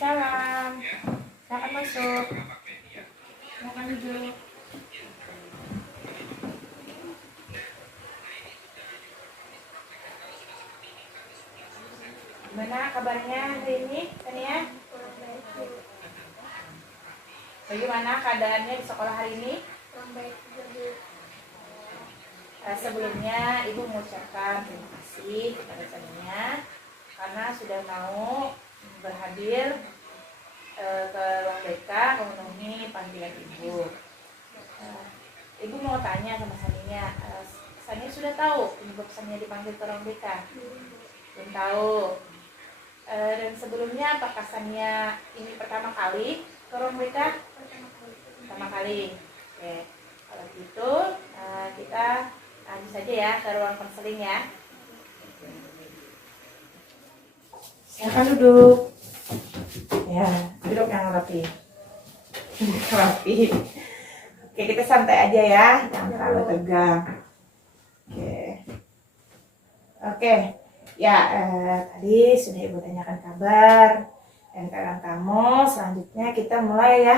Salam, silakan masuk. Silakan duduk. Gimana kabarnya hari ini, Tania? Bagaimana keadaannya di sekolah hari ini? Sebelumnya Ibu mengucapkan terima kasih kepada Tania karena sudah mau berhadir ke ruang BK memenuhi panggilan Ibu. Ibu mau tanya sama Sania, Sania sudah tahu penyebab Sania dipanggil ke ruang BK? Belum tahu. Dan sebelumnya apakah Sania ini pertama kali ke ruang BK? Pertama kali. Oke. Kalau gitu kita lanjut saja ya ke ruang konseling ya. Silakan duduk. Ya, duduk yang rapi. Rapi. Oke, kita santai aja ya, jangan terlalu tegang. Oke. Ya, tadi sudah Ibu tanyakan kabar dan kakak kamu. Selanjutnya kita mulai ya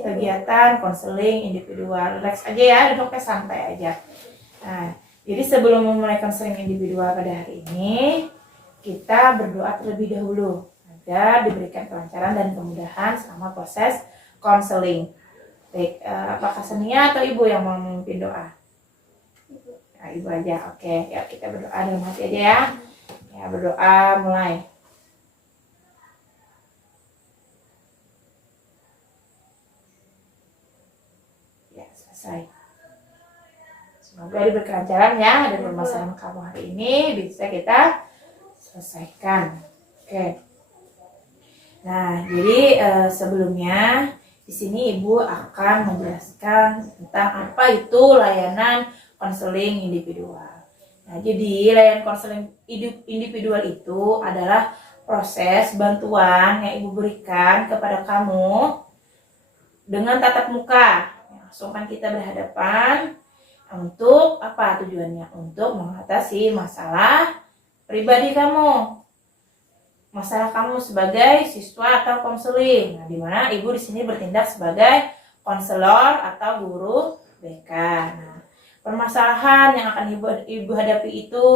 kegiatan konseling individual. Relax aja ya, duduknya santai aja. Nah, jadi sebelum memulai konseling individual pada hari ini, kita berdoa terlebih dahulu agar diberikan kelancaran dan kemudahan selama proses konseling. Baik, apakah Sania atau Ibu yang mau memimpin doa? Nah, Ibu aja. Oke, ya kita berdoa dalam hati aja ya. Ya, berdoa mulai. Ya, selesai. Semoga diberi kelancaran ya dan permasalahan kamu hari ini bisa kita selesaikan. Oke. Nah, jadi sebelumnya di sini Ibu akan menjelaskan tentang apa itu layanan konseling individual. Nah, jadi layanan konseling individual itu adalah proses bantuan yang Ibu berikan kepada kamu dengan tatap muka. Langsung kan kita berhadapan. Untuk apa tujuannya? Untuk mengatasi masalah pribadi kamu, masalah kamu sebagai siswa atau konseling. Nah, di mana Ibu di sini bertindak sebagai konselor atau guru BK. Nah, permasalahan yang akan Ibu hadapi itu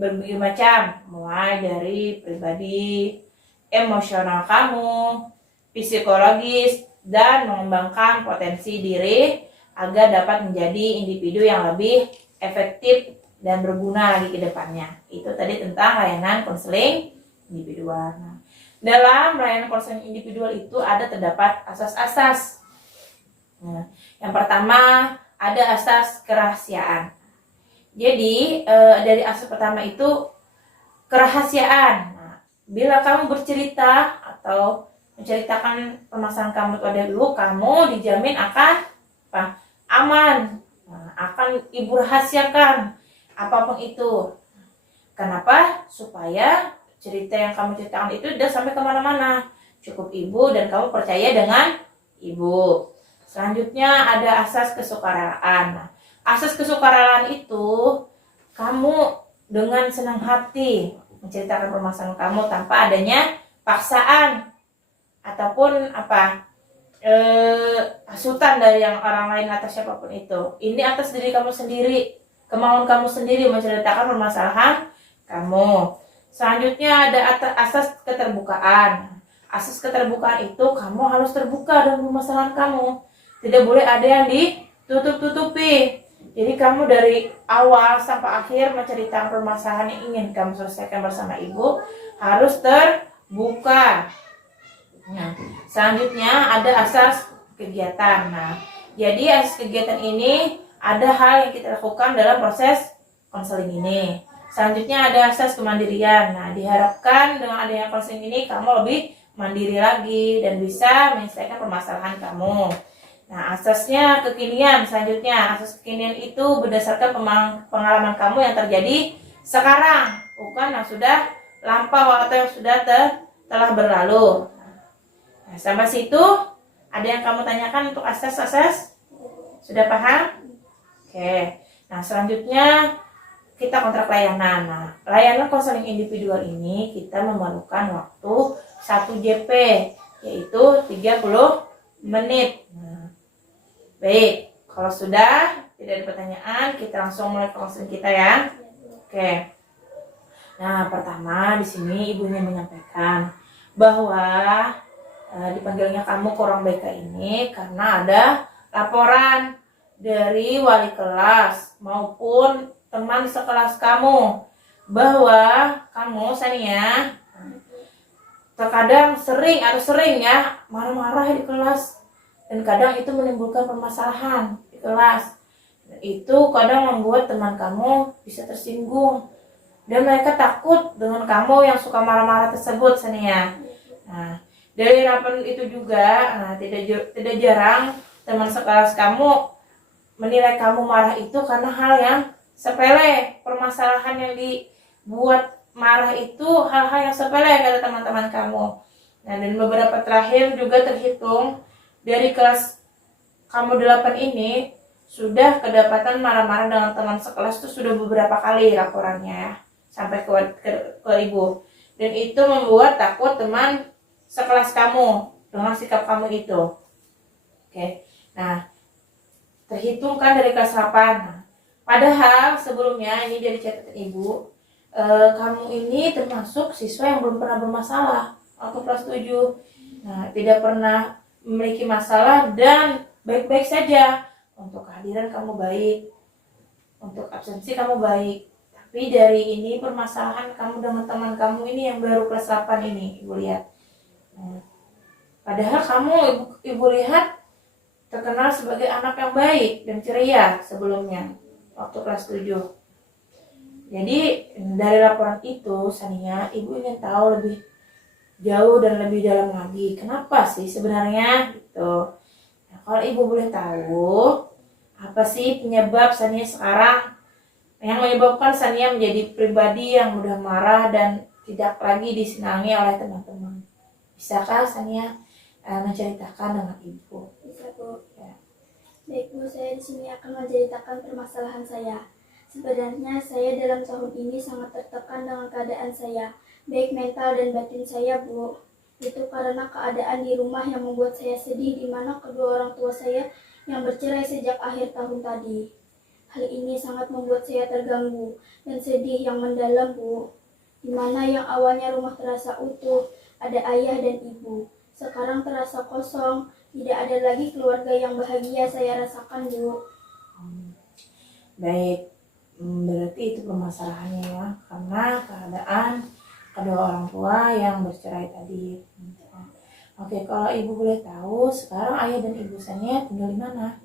berbagai macam, mulai dari pribadi, emosional kamu, psikologis, dan mengembangkan potensi diri agar dapat menjadi individu yang lebih efektif dan berguna lagi ke depannya. Itu tadi tentang layanan konseling individual. Nah, dalam layanan konseling individual itu terdapat asas-asas. Nah, yang pertama ada asas kerahasiaan. Jadi dari asas pertama itu kerahasiaan. Nah, bila kamu bercerita atau menceritakan permasalahan kamu kepada Ibu, kamu dijamin akan aman. Nah, akan Ibu rahasiakan apapun itu. Kenapa? Supaya cerita yang kamu ceritakan itu tidak sampai kemana-mana. Cukup Ibu dan kamu percaya dengan Ibu. Selanjutnya ada asas kesukarelaan. Nah, asas kesukarelaan itu kamu dengan senang hati menceritakan permasalahan kamu tanpa adanya paksaan ataupun hasutan dari yang orang lain atas siapapun itu. Ini atas diri kamu sendiri, kemauan kamu sendiri menceritakan permasalahan kamu. Selanjutnya ada asas keterbukaan. Asas keterbukaan itu kamu harus terbuka dengan permasalahan kamu. Tidak boleh ada yang ditutup-tutupi. Jadi kamu dari awal sampai akhir menceritakan permasalahan yang ingin kamu selesaikan bersama Ibu harus terbuka. Nah, selanjutnya ada asas kegiatan. Nah, jadi asas kegiatan ini ada hal yang kita lakukan dalam proses konseling ini. Selanjutnya ada asas kemandirian. Nah, diharapkan dengan adanya konseling ini kamu lebih mandiri lagi dan bisa menyelesaikan permasalahan kamu. Nah, asasnya kekinian. Selanjutnya, asas kekinian itu berdasarkan pengalaman kamu yang terjadi sekarang, bukan yang sudah lampau atau yang sudah telah berlalu. Nah, sampai situ ada yang kamu tanyakan untuk asas-asas? Sudah paham? Oke. Nah, selanjutnya kita kontrak layanan. Nah, layanan konseling individual ini kita memerlukan waktu 1 JP, yaitu 30 menit. Nah, baik, kalau sudah tidak ada pertanyaan, kita langsung mulai konseling kita ya. Oke. Nah, pertama di sini ibunya menyampaikan bahwa dipanggilnya kamu ke ruang BK ini karena ada laporan dari wali kelas maupun teman sekelas kamu bahwa kamu Sania terkadang sering ya marah-marah di kelas dan kadang itu menimbulkan permasalahan di kelas. Dan itu kadang membuat teman kamu bisa tersinggung dan mereka takut dengan kamu yang suka marah-marah tersebut Sania. Nah, dari rapat itu juga, tidak jarang teman sekelas kamu menilai kamu marah itu karena hal yang sepele. Permasalahan yang dibuat marah itu hal-hal yang sepele kata teman-teman kamu. Nah, dan beberapa terakhir juga terhitung dari kelas kamu 8 ini sudah kedapatan marah-marah dengan teman sekelas itu sudah beberapa kali laporannya ya, sampai ke ibu. Dan itu membuat takut teman sekelas kamu dengan sikap kamu itu. Oke. Nah, terhitung kan dari kelas 8. Nah, padahal sebelumnya ini dari catatan ibu, kamu ini termasuk siswa yang belum pernah bermasalah waktu kelas 7. Nah, tidak pernah memiliki masalah dan baik-baik saja. Untuk kehadiran kamu baik, untuk absensi kamu baik. Tapi dari ini permasalahan kamu dengan teman kamu ini yang baru kelas 8 ini, ibu lihat. Padahal kamu ibu lihat terkenal sebagai anak yang baik dan ceria sebelumnya waktu kelas 7. Jadi dari laporan itu Sania, ibu ingin tahu lebih jauh dan lebih dalam lagi kenapa sih sebenarnya gitu. Nah, kalau ibu boleh tahu apa sih penyebab Sania sekarang yang menyebabkan Sania menjadi pribadi yang mudah marah dan tidak lagi disenangi oleh teman-teman? Bisakah Sania menceritakan dengan ibu? Bisa, Bu. Ya. Baik, Bu, saya di sini akan menceritakan permasalahan saya. Sebenarnya saya dalam tahun ini sangat tertekan dengan keadaan saya, baik mental dan batin saya, Bu. Itu karena keadaan di rumah yang membuat saya sedih, di mana kedua orang tua saya yang bercerai sejak akhir tahun tadi. Hal ini sangat membuat saya terganggu dan sedih yang mendalam, Bu. Di mana yang awalnya rumah terasa utuh, ada ayah dan ibu, sekarang terasa kosong, tidak ada lagi keluarga yang bahagia saya rasakan, Bu. Baik, berarti itu permasalahannya ya, karena keadaan kedua orang tua yang bercerai tadi. Oke, kalau ibu boleh tahu, sekarang ayah dan ibu Sania tinggal di mana?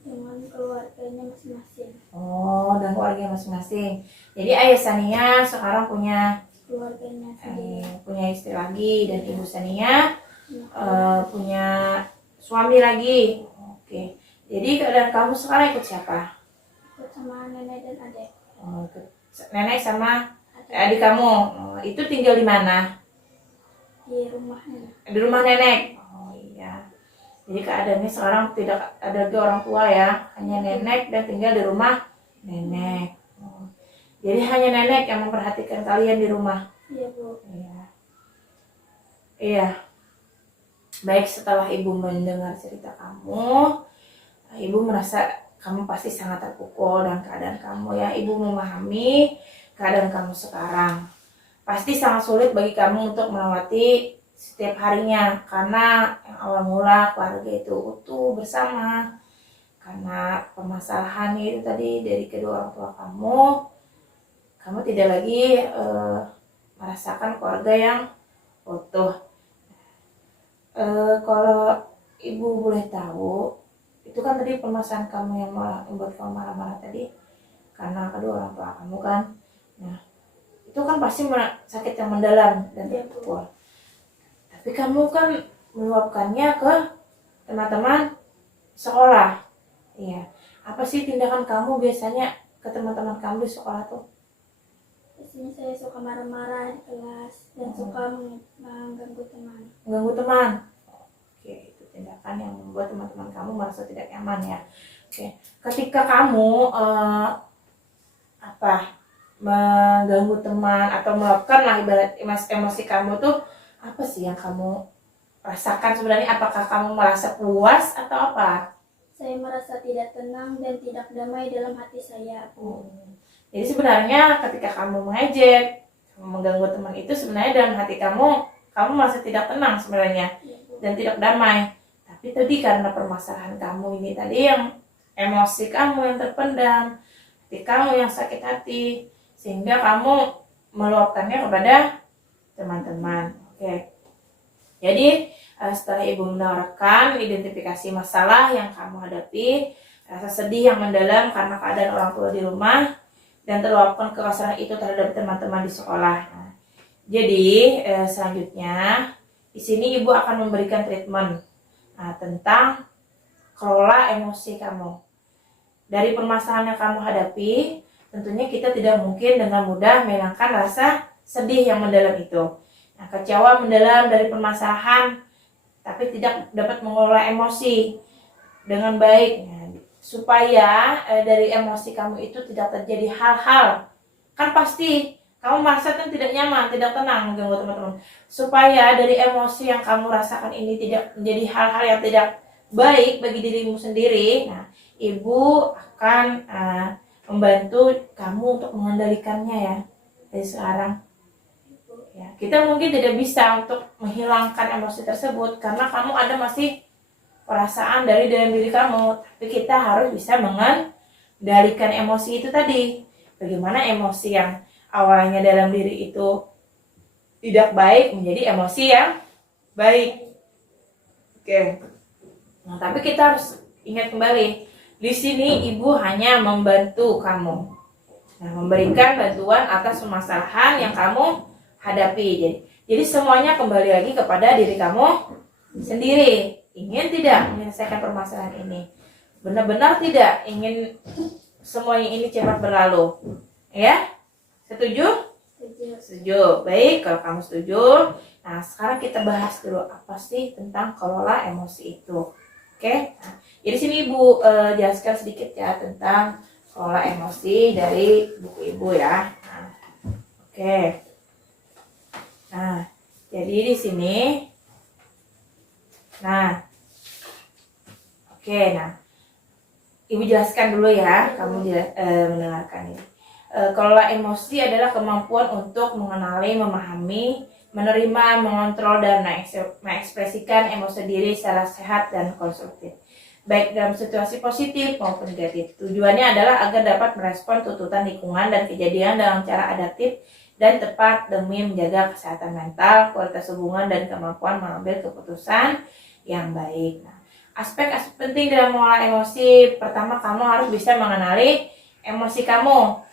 Dengan keluarganya masing-masing. Oh, dan keluarga masing-masing. Jadi ayah Sania sekarang punya Keluarganya sendiri. punya istri lagi dan ibu Sania punya suami lagi. Oke. Jadi keadaan kamu sekarang ikut siapa? Ikut sama nenek dan adik. Oh, ikut nenek sama adik kamu. Oh, itu tinggal di mana? Di rumah nenek. Di rumah nenek. Oh iya. Jadi keadaannya sekarang tidak ada lagi orang tua ya, hanya nenek dan tinggal di rumah nenek. Oh. Jadi hanya nenek yang memperhatikan kalian di rumah. Iya, Bu. Iya. Iya. Baik, setelah ibu mendengar cerita kamu, ibu merasa kamu pasti sangat terpukul dengan keadaan kamu ya. Ibu memahami keadaan kamu sekarang. Pasti sangat sulit bagi kamu untuk melewati setiap harinya karena yang awal mula keluarga itu utuh bersama. Karena permasalahan itu tadi dari kedua orang tua kamu tidak lagi merasakan keluarga yang utuh. Kalau ibu boleh tahu, itu kan tadi permasalahan kamu yang membuat kamu marah-marah tadi karena kedua orang tua kamu kan. Nah, itu kan pasti sakit yang mendalam dan Iya, Bu. terpukul. Tapi kamu kan meluapkannya ke teman-teman sekolah. Iya. Apa sih tindakan kamu biasanya ke teman-teman kamu di sekolah tuh? Biasanya saya suka marah-marah di kelas dan suka mengganggu teman. Mengganggu teman. Oke, itu tindakan yang membuat teman-teman kamu merasa tidak nyaman ya. Oke, ketika kamu mengganggu teman atau melakukan lah ibarat emosi kamu tuh, apa sih yang kamu rasakan sebenarnya? Apakah kamu merasa puas atau apa? Saya merasa tidak tenang dan tidak damai dalam hati saya, Bu. Jadi sebenarnya ketika kamu mengejek, kamu mengganggu teman itu sebenarnya dalam hati kamu merasa tidak tenang sebenarnya Iya, Bu. dan tidak damai. Tapi tadi karena permasalahan kamu ini tadi yang emosi kamu yang terpendam, hati kamu yang sakit hati, sehingga kamu meluapkannya kepada teman-teman. Oke. Jadi setelah ibu menawarkan identifikasi masalah yang kamu hadapi, rasa sedih yang mendalam karena keadaan orang tua di rumah, dan terluapkan kekesalan itu terhadap teman-teman di sekolah. Nah, jadi selanjutnya di sini ibu akan memberikan treatment tentang kelola emosi kamu. Dari permasalahan yang kamu hadapi, tentunya kita tidak mungkin dengan mudah menghilangkan rasa sedih yang mendalam itu. Nah, kecewa mendalam dari permasalahan, tapi tidak dapat mengelola emosi dengan baik. Nah, supaya dari emosi kamu itu tidak terjadi hal-hal, kan pasti kamu merasa kan tidak nyaman, tidak tenang mengganggu teman-teman. Supaya dari emosi yang kamu rasakan ini tidak menjadi hal-hal yang tidak baik bagi dirimu sendiri. Nah, ibu akan membantu kamu untuk mengendalikannya ya dari sekarang. Ya, kita mungkin tidak bisa untuk menghilangkan emosi tersebut karena kamu ada masih perasaan dari dalam diri kamu, tapi kita harus bisa mengendalikan emosi itu tadi. Bagaimana emosi yang awalnya dalam diri itu tidak baik menjadi emosi yang baik. Oke. Nah, tapi kita harus ingat kembali, di sini ibu hanya membantu kamu. Nah, memberikan bantuan atas permasalahan yang kamu hadapi. Jadi semuanya kembali lagi kepada diri kamu sendiri. Ingin tidak menyelesaikan permasalahan ini? Benar-benar tidak ingin semuanya ini cepat berlalu? Ya? Setuju? Setuju. Baik, kalau kamu setuju. Nah, sekarang kita bahas dulu apa sih tentang kelola emosi itu. Oke? Nah, jadi sini ibu jelaskan sedikit ya tentang kelola emosi dari buku ibu ya. Nah, oke. Nah, jadi di sini, nah, oke, nah, ibu jelaskan dulu ya, kamu mendengarkan ini. Kelola emosi adalah kemampuan untuk mengenali, memahami, menerima, mengontrol, dan mengekspresikan emosi diri secara sehat dan konstruktif, baik dalam situasi positif maupun negatif. Tujuannya adalah agar dapat merespon tuntutan lingkungan dan kejadian dalam cara adaptif dan tepat demi menjaga kesehatan mental, kualitas hubungan, dan kemampuan mengambil keputusan yang baik. Nah, aspek-aspek penting dalam mengolah emosi, pertama kamu harus bisa mengenali emosi kamu.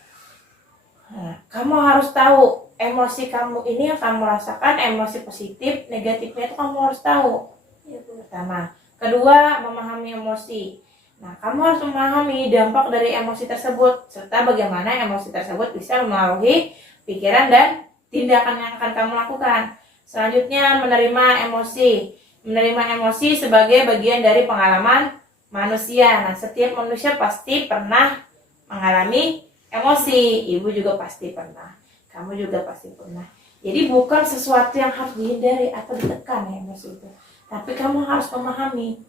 Nah, kamu harus tahu emosi kamu ini yang kamu rasakan, emosi positif, negatifnya itu kamu harus tahu. Ya, Bu. Pertama. Kedua, memahami emosi. Nah, kamu harus memahami dampak dari emosi tersebut, serta bagaimana emosi tersebut bisa mempengaruhi pikiran dan tindakan yang akan kamu lakukan. Selanjutnya, menerima emosi. Menerima emosi sebagai bagian dari pengalaman manusia. Nah, setiap manusia pasti pernah mengalami emosi. Ibu juga pasti pernah. Kamu juga pasti pernah. Jadi bukan sesuatu yang harus dihindari atau ditekan ya emosi itu. Tapi kamu harus memahami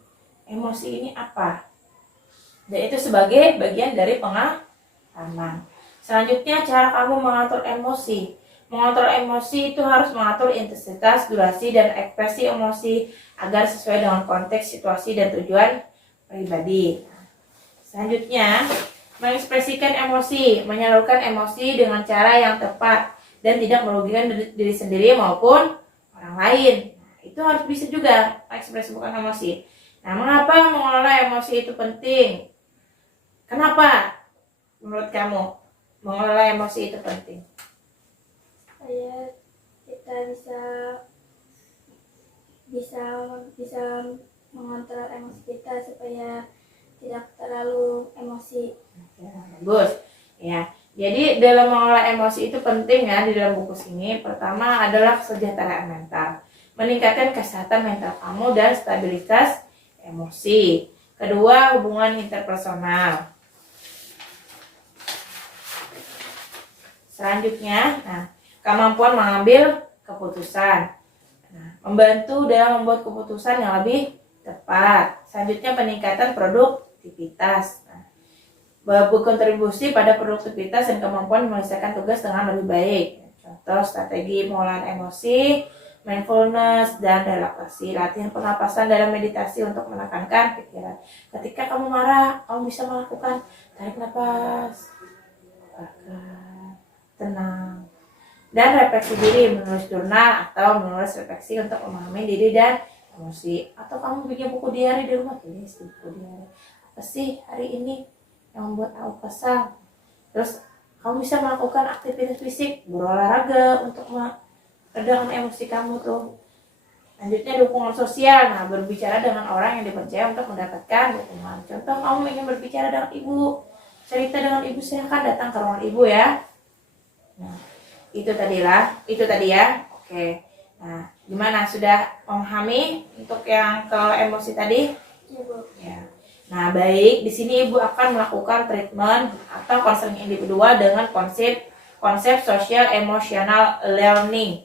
emosi ini apa. Dan itu sebagai bagian dari pengalaman. Selanjutnya, cara kamu mengatur emosi. Mengatur emosi itu harus mengatur intensitas, durasi, dan ekspresi emosi agar sesuai dengan konteks, situasi, dan tujuan pribadi. Selanjutnya, mengekspresikan emosi, menyalurkan emosi dengan cara yang tepat dan tidak merugikan diri sendiri maupun orang lain. Nah, itu harus bisa juga mengekspresikan emosi. Nah, mengapa mengelola emosi itu penting? Kenapa menurut kamu? mengelola emosi itu penting? Supaya kita bisa bisa mengontrol emosi kita supaya tidak terlalu emosi. Ya, bagus. Ya, jadi dalam mengelola emosi itu penting ya di dalam buku sini. Pertama adalah kesejahteraan mental, meningkatkan kesehatan mental kamu dan stabilitas emosi. Kedua, hubungan interpersonal. Selanjutnya, kemampuan mengambil keputusan. Membantu dalam membuat keputusan yang lebih tepat. Selanjutnya, peningkatan produktivitas. Berkontribusi pada produktivitas dan kemampuan menyelesaikan tugas dengan lebih baik. Contoh strategi pengolahan emosi, mindfulness, dan relaksasi. Latihan pernapasan dalam meditasi untuk menekankan pikiran. Ketika kamu marah, kamu bisa melakukan tarik nafas, tenang, dan refleksi diri, menulis jurnal atau menulis refleksi untuk memahami diri dan emosi. Atau kamu bikin buku diary di rumah, tulis di buku diary. Apa sih hari ini yang membuat aku kesal? Terus kamu bisa melakukan aktivitas fisik, berolahraga untuk meredam emosi kamu tuh. Selanjutnya dukungan sosial. Berbicara dengan orang yang dipercaya untuk mendapatkan dukungan. Contoh, kamu ingin berbicara dengan ibu, cerita dengan ibu, silahkan datang ke ruangan ibu ya. Itu tadi ya. Oke. Gimana, sudah memahami untuk yang kelola emosi tadi? Ya, Bu. Ya. Baik, di sini Ibu akan melakukan treatment atau konseling individual dengan konsep social emotional learning.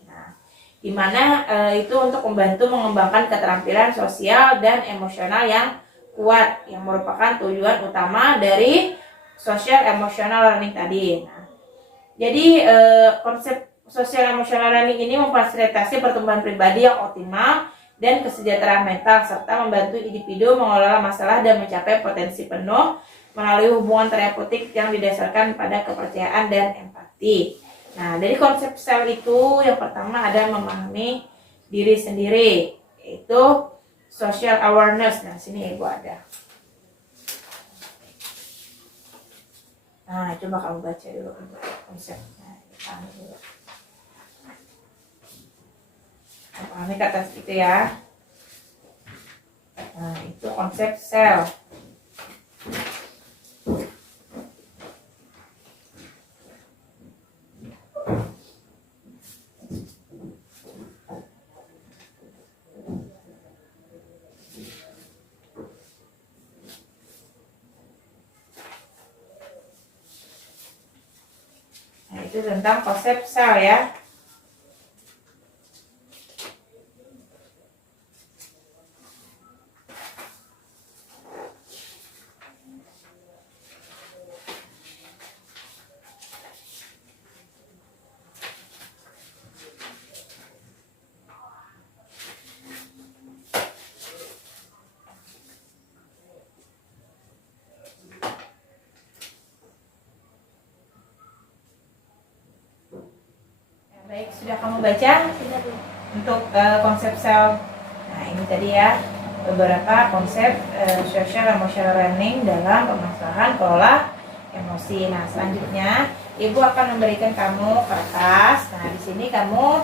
Di mana itu untuk membantu mengembangkan keterampilan sosial dan emosional yang kuat, yang merupakan tujuan utama dari social emotional learning tadi. Jadi konsep social emotional learning ini memfasilitasi pertumbuhan pribadi yang optimal dan kesejahteraan mental, serta membantu individu mengelola masalah dan mencapai potensi penuh melalui hubungan terapeutik yang didasarkan pada kepercayaan dan empati. Dari konsep sel itu yang pertama ada memahami diri sendiri, yaitu social awareness. Sini Ibu ada. Coba kamu baca dulu konsepnya. Pahami kata itu ya. Itu konsep sel. Itu tentang konsep sel ya. Baik, sudah kamu baca untuk konsep sel. Ini tadi ya beberapa konsep social emotional learning dalam permasalahan kelola emosi. Selanjutnya Ibu akan memberikan kamu kertas. Di sini kamu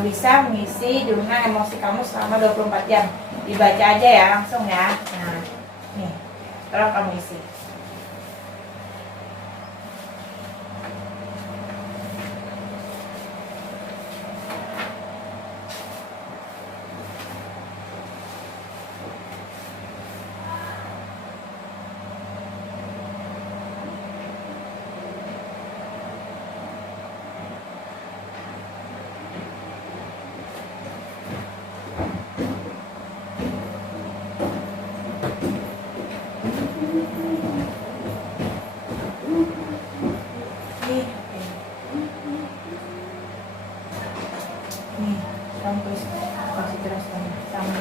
bisa mengisi jurnal emosi kamu selama 24 jam. Dibaca aja ya langsung ya. Nih, tolong kamu isi. Nih, kamu tulis konsentrasi sama.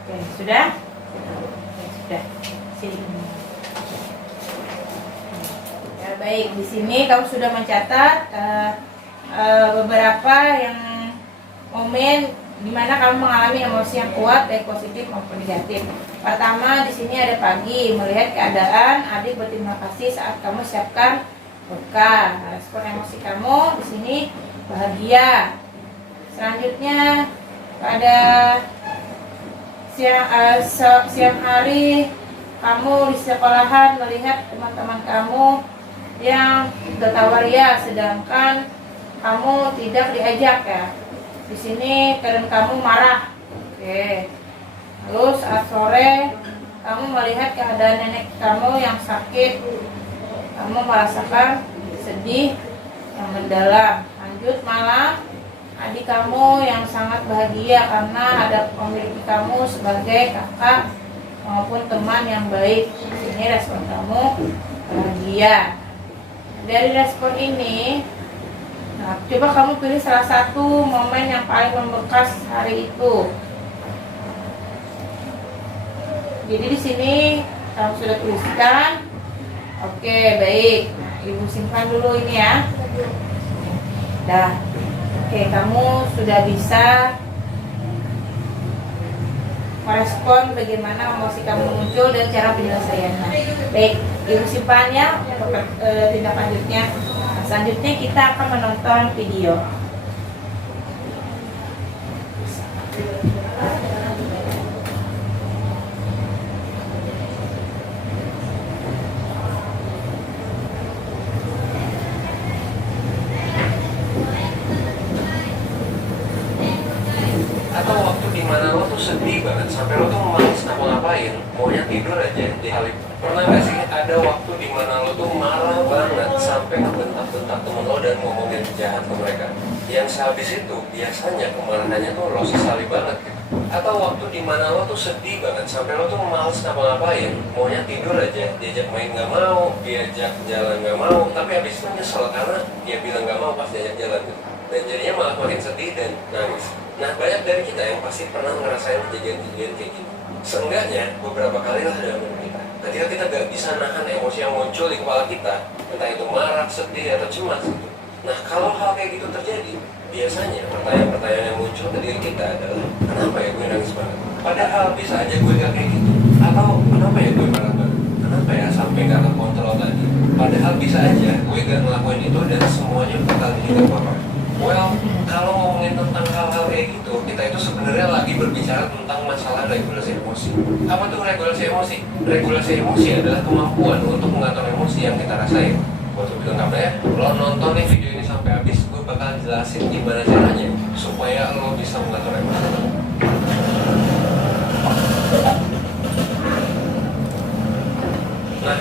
Oke, sudah? Oke, sudah. Sini. Ya, baik, di sini kamu sudah mencatat beberapa yang momen di mana kamu mengalami emosi yang kuat, baik positif maupun negatif. Pertama, di sini ada pagi, melihat keadaan, adik berterima kasih saat kamu siapkan bekal. Respon emosi kamu di sini bahagia. Selanjutnya pada siang hari kamu di sekolahan melihat teman-teman kamu yang bertawaria, sedangkan kamu tidak diajak ya. Di sini keadaan kamu marah. Oke. Lalu saat sore kamu melihat keadaan nenek kamu yang sakit, kamu merasakan sedih yang mendalam. Lanjut malam, adik kamu yang sangat bahagia karena ada memiliki kamu sebagai kakak maupun teman yang baik. Ini respon kamu bahagia. Dari respon ini, nah, coba kamu pilih salah satu momen yang paling membekas hari itu. Jadi di sini kamu sudah tuliskan. Oke, baik. Nah, ibu simpan dulu ini ya. Dah. Oke, kamu sudah bisa merespon bagaimana emosi kamu muncul dan cara penyelesaiannya. Baik, ibu simpan ya untuk tindak lanjutnya. Nah, selanjutnya kita akan menonton video. Atau waktu dimana lo tuh sedih banget sampai lo tuh malas ngapa-ngapain, maunya tidur aja di hari. Pernah gak sih ada waktu dimana lo tuh marah banget sampai ngebentak-bentak temen lo dan ngomongin jahat ke mereka, yang sehabis itu biasanya kemarahannya tuh lo sesali banget gitu. Atau waktu dimana lo tuh sedih banget sampai lo tuh malas ngapa-ngapain, maunya tidur aja, diajak main gak mau, diajak jalan gak mau, tapi habis itu nyesel karena dia bilang gak mau pas diajak jalan gitu. Dan jadinya malah makin sedih dan nangis. Nah, banyak dari kita yang pasti pernah ngerasain kejadian-kejadian kayak gini. Seenggaknya beberapa kali lah dalam hidup kita, ketika kita gak bisa nahan emosi yang muncul di kepala kita, entah itu marah, sedih, atau cemas gitu. Nah, kalau hal kayak gitu terjadi, biasanya pertanyaan-pertanyaan yang muncul ke diri kita adalah, kenapa ya gue nangis banget? Padahal bisa aja gue gak kayak gitu. Atau kenapa ya gue marah banget? Kenapa ya sampai gak terkontrol tadi? Padahal bisa aja gue gak ngelakuin itu dan semuanya bakal jadi gak apa-apa. Well, kalau ngomongin tentang hal-hal kayak gitu, kita itu sebenarnya lagi berbicara tentang masalah regulasi emosi. Apa tuh regulasi emosi? Regulasi emosi adalah kemampuan untuk mengatur emosi yang kita rasain. Buat lebih lengkapnya ya, lo nonton nih video ini sampai habis, gue bakal jelasin gimana caranya supaya lo bisa mengatur emosi. Nah,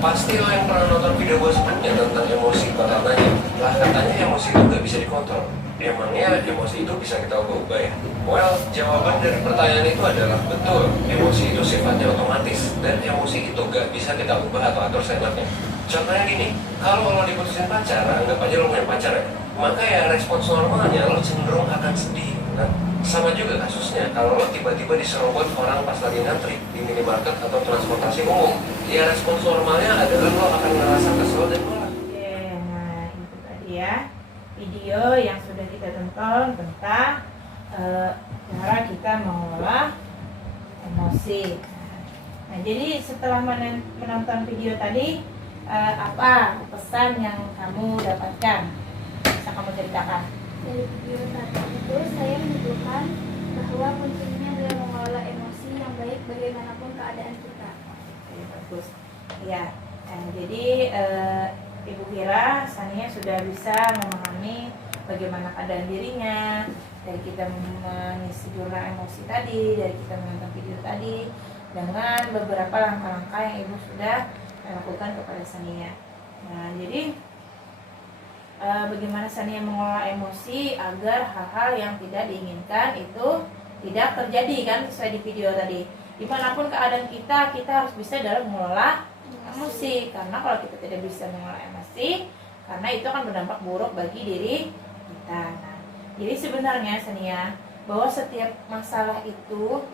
pasti lo yang pernah nonton video gue sebelumnya tentang emosi bakal nanya, lah katanya emosi itu gak bisa dikontrol. Emangnya emosi itu bisa kita ubah ya? Well, jawaban dari pertanyaan itu adalah betul. Emosi itu sifatnya otomatis dan emosi itu gak bisa kita ubah atau atur seenaknya. Contohnya gini, kalau lo diputusin pacar, anggap aja lo punya pacar ya, maka ya respons normalnya lo cenderung akan sedih kan? Sama juga kasusnya kalau lo tiba-tiba diserobot orang pas lagi ngantri di minimarket atau transportasi umum, ya respons normalnya adalah lo akan ngerasa kesel dan marah. Oke, nah itu tadi ya video yang sudah kita tonton tentang cara kita mengolah emosi. Nah, jadi setelah menonton video tadi, apa pesan yang kamu dapatkan? Bisa kamu ceritakan? Dari video tadi itu saya menyimpulkan bahwa kuncinya adalah mengelola emosi yang baik bagaimanapun keadaan kita. Oke, bagus. Ya, jadi Ibu kira Sania sudah bisa memahami bagaimana keadaan dirinya dari kita mengisi jurnal emosi tadi, dari kita menonton video tadi, dengan beberapa langkah-langkah yang Ibu sudah lakukan kepada Sania. Nah, jadi bagaimana Sania mengelola emosi agar hal-hal yang tidak diinginkan itu tidak terjadi kan, sesuai di video tadi. Dimanapun keadaan kita harus bisa dalam mengelola emosi, karena kalau kita tidak bisa mengelola emosi, karena itu akan berdampak buruk bagi diri kita. Nah, jadi sebenarnya Sania, bahwa setiap masalah itu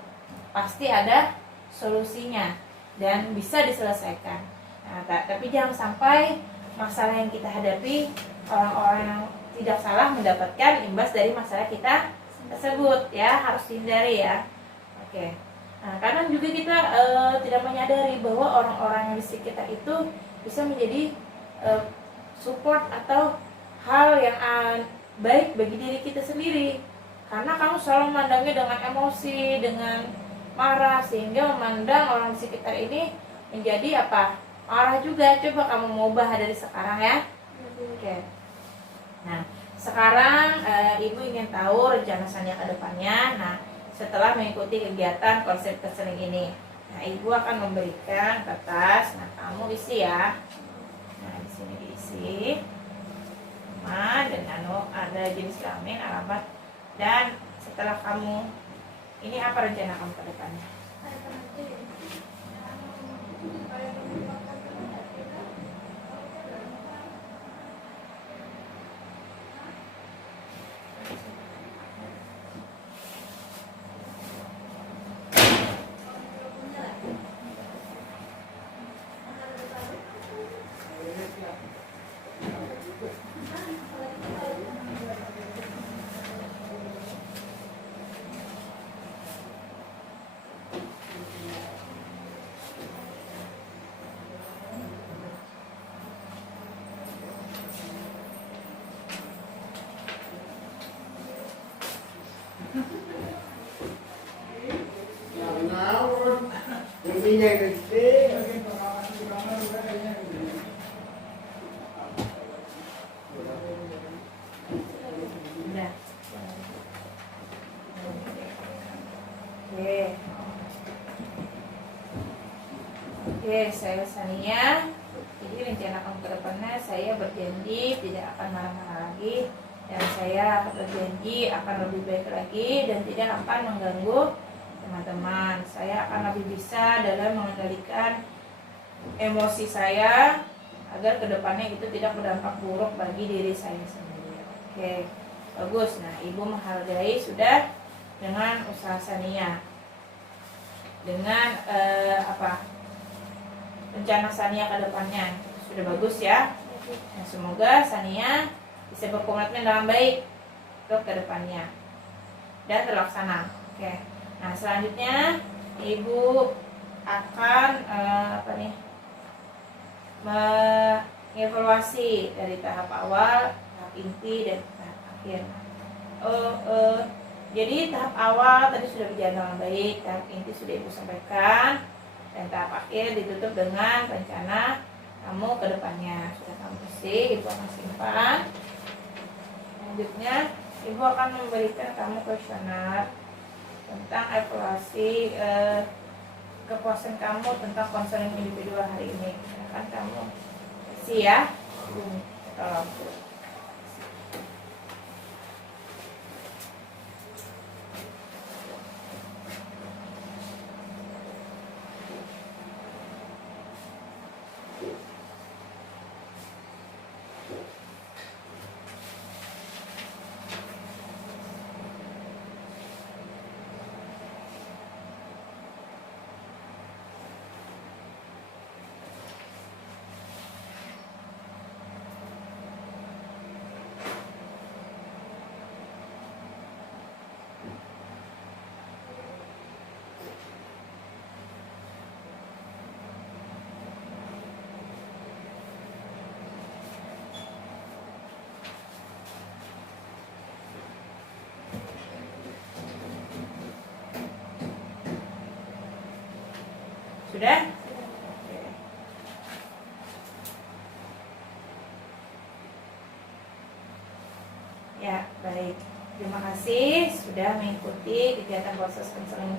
pasti ada solusinya dan bisa diselesaikan. Nah, tapi jangan sampai masalah yang kita hadapi, orang-orang yang tidak salah mendapatkan imbas dari masalah kita tersebut ya, harus dihindari ya. Oke. Nah, kadang juga kita tidak menyadari bahwa orang-orang yang di sekitar itu bisa menjadi support atau hal yang baik bagi diri kita sendiri. Karena kamu selalu memandangnya dengan emosi, dengan marah, sehingga memandang orang di sekitar ini menjadi apa? Marah juga. Coba kamu ubah dari sekarang ya. Oke. Nah, sekarang Ibu ingin tahu rencana Sania ke depannya. Nah, setelah mengikuti kegiatan konsep konseling ini, nah Ibu akan memberikan kertas. Nah, kamu isi ya. Nah, di sini diisi nama dan ada jenis kelamin, alamat, dan setelah kamu ini apa rencana kamu ke depannya? Udah. Oke, saya Sania. Jadi rencana kamu ke depannya, saya berjanji tidak akan marah-marah lagi, dan saya berjanji akan lebih baik lagi dan tidak akan mengganggu teman-teman. Saya akan lebih bisa dalam mengendalikan emosi saya agar kedepannya itu tidak berdampak buruk bagi diri saya sendiri. Oke, bagus. Nah, Ibu menghargai sudah dengan usaha Sania, dengan rencana Sania ke depannya sudah bagus ya. Nah, semoga Sania bisa berkomitmen dengan baik untuk ke depannya dan terlaksana. Oke. Nah, selanjutnya Ibu akan mengevaluasi dari tahap awal, tahap inti, dan tahap akhir. Jadi tahap awal tadi sudah berjalan dengan baik, tahap inti sudah Ibu sampaikan, dan tahap akhir ditutup dengan rencana kamu ke depannya. Sudah kamu isi, Ibu akan simpan. Selanjutnya Ibu akan memberikan kamu kuesioner tentang evaluasi kepuasan kamu tentang konseling individual hari ini. Silakan kamu isi ya. Tolong. Sudah? Ya, baik. Terima kasih sudah mengikuti kegiatan proses konseling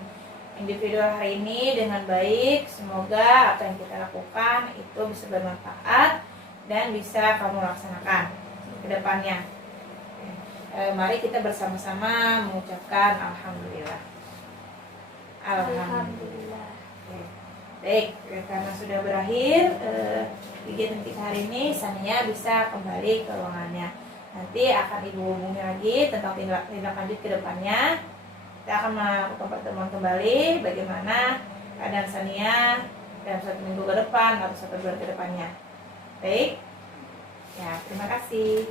individual hari ini dengan baik. Semoga apa yang kita lakukan itu bisa bermanfaat dan bisa kamu laksanakan ke depannya. Mari kita bersama-sama mengucapkan Alhamdulillah. Alhamdulillah. Baik, karena sudah berakhir kegiatan kita hari ini, Sania bisa kembali ke ruangannya. Nanti akan Ibu hubungi lagi tentang tindak lanjut ke depannya. Kita akan melakukan pertemuan kembali bagaimana keadaan Sania dalam 1 minggu ke depan atau 1 bulan ke depannya. Baik, ya terima kasih.